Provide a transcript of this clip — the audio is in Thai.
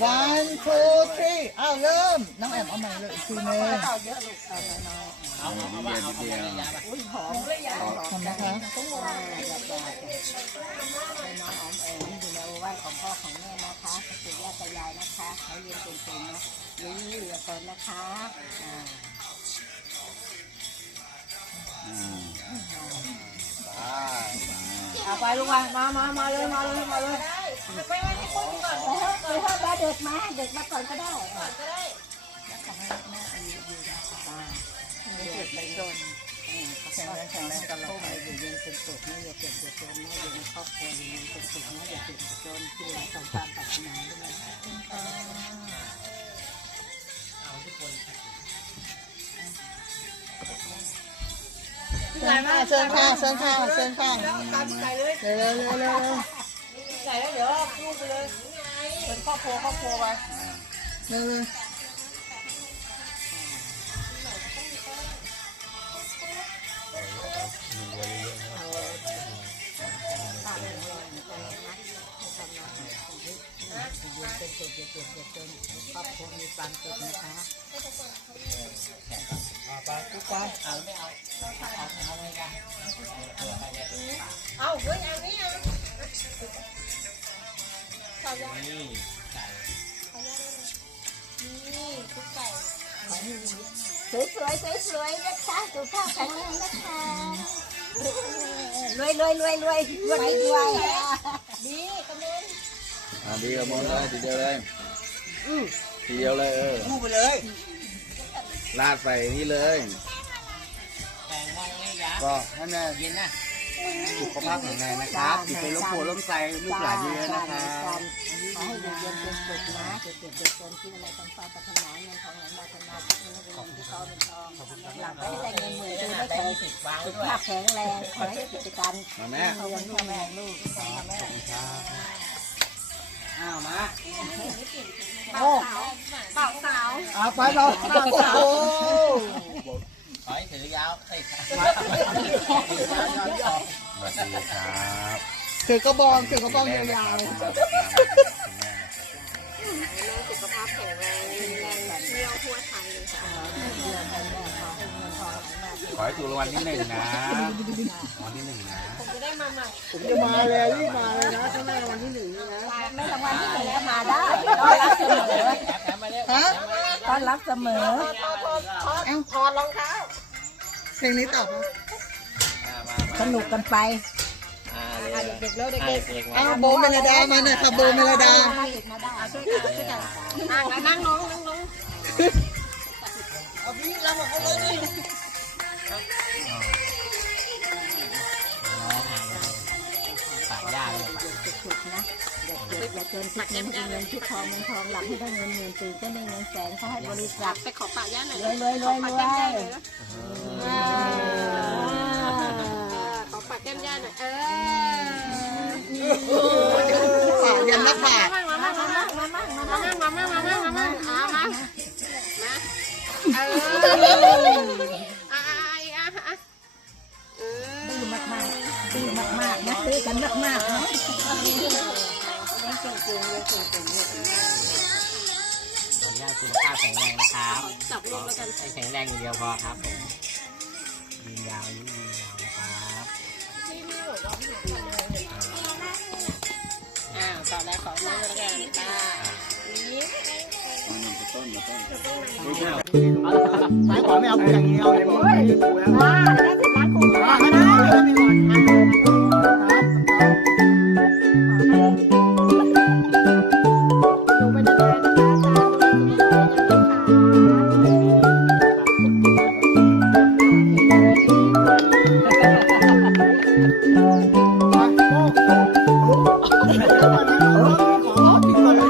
one two three อ้าวเริ่ม น้องแอมเอาใหม่เลยอีกทีนึงต่อเยอะลูกเอาน้อยเอาเอาว่าเอาของยาๆอุ้ยหอมเลยยาหอมนะคะต้องวางหยาบๆเป็นน้องหอมเองอยู่ในโอวาทของพ่อของแม่นะคะปู่ย่าตายายนะคะเขาเรียนเก่งๆนะเลี้ยงเหลือเกินนะคะอ่าเอาไปลูกมามามามาเลยมาเลยมาเลยไปไปให้ปุ้ก่อน เด็กมาเด็กมาก่อนก็ได้ก่อนก็ได้แล้วขอให้แม่อายุยืนยาวตาไม่เจ็บไม่จนแข็งแรงแข็งแรงตลอดไปอยู่เย็นเป็นสุขไม่อย่าเจ็บอย่าจนไม่อยู่ในครอบครัวอยู่เย็นเป็นสุขไม่อย่าเจ็บอย่าจนที่เราต้องการปรารถนาด้วยนะเชิญค่ะเชิญค่ะเชิญค่ะเชิญค่ะเร็วเร็วเร็วเร็วใส่แล้วเดี๋ยวลูกไปเลยเป็น ครอบครัวครอบครัวไปเร็วเร็วเป็นสุขอย่าเจ็บอย่าจนครอบครัวมีความสุขนะคะไปทุกไปเอาไม่เอาเอาเอาไงกันเอาเฮ้ยอัน นี้อะนี่ไก่สวยสวยสวยสวยๆนะคะสุขภาพแข็งแรงนะคะรวยรวยรวยรวยรวยรวยดีกำลังอ่าดีกับมนเลยทีเดียวเลยทีเดียวเลยเออพูดไปเลยลาดใส่นี่เลยแต่งว่างไม่ยาก็ให้แม่เย็นนะสุขภาพแข็งแรงนะครับอยู่เป็นล้มโผล่ล้มใส่ลูกหลานเยอะนะครับ ขอให้อยู่เย็นเป็นสุขนะเจ็บเจ็บเจ็บจนคิดอะไรต้องฟ้าปรารถนาเงินของไหลมาธนาทุกเงินเงินที่เขาเป็นทองหลังไม่ได้เงินหมื่นดูไม่เคยสิบวางสุขภาพแข็งแรงขอให้กิจการมาแม่เขาวันพ่อแม่ลูกแม่อ้าวมาโอ้เป่าสาวอ่าไปเราโอ้โหขอให้ถือยาวเฮ้ยสวัสดีครับ ถือกระบองถือกระบองยาวๆเลยสุขภาพแข็งแรงแรงแบบเที่ยวทั่วไทยเลยค่ะเดือนแม่ขอให้เงินทองไหลมาขอให้ถูกรางวัลที่หนึ่งนะรางวัลที่หนึ่งนะ ผมจะมาเลยรีบมาเลยนะถ้าแม่วันที่หนึ่งนี่นะไม่รางวัลที่หนึ่งก็มาได้ต้อนรับเสมอแอบแอบมาเร็วฮะต้อนรับเสมอเอ้าถอดรองเท้าเพลงนี้ตอบมามาสนุกกันไป อ่าเด็กๆแล้วเด็กเด็กๆๆเอ้าโบเมลดามาหน่อยค่ะโบเมลดาเด็กมาได้ช่วยกันช่วยกันนั่งแล้วนั่งลงนั่งลงเอาพี่เราบอกเขาเลยนี่ปากยาเลยสุดๆนะอย่าเก็บอย่าจนคิดเงินให้เงินคิดทองเงินทองหลับให้ได้เงินหมื่นตื่นก็ได้เงินแสนเขาให้บริจาคไปขอปะย่าหน่อยรวยรวยรวยรวยขอปะแก้มย่าหน่อยเออปาก ยันหน้าผากดื้อมากๆดื้อมากๆนะซื้อกันมากๆนะผมอยากคุณภาพแข็งแรงนะครับจับกแล้แข็งแรงอย่างเดียวพอครับยินยาวยินยาวนะครับ สอไแล้วสอนมือแล้วกันจ้าต้นต้นต้นไม่สายขอไม่เอากูอย่างเงี้ยเอาเลยบอกไม่กูแล้วว้าแล้วสิล้างกูอะไม่ได้ไม่ก่อนอะโอ้ 来来来，好好好，听好了。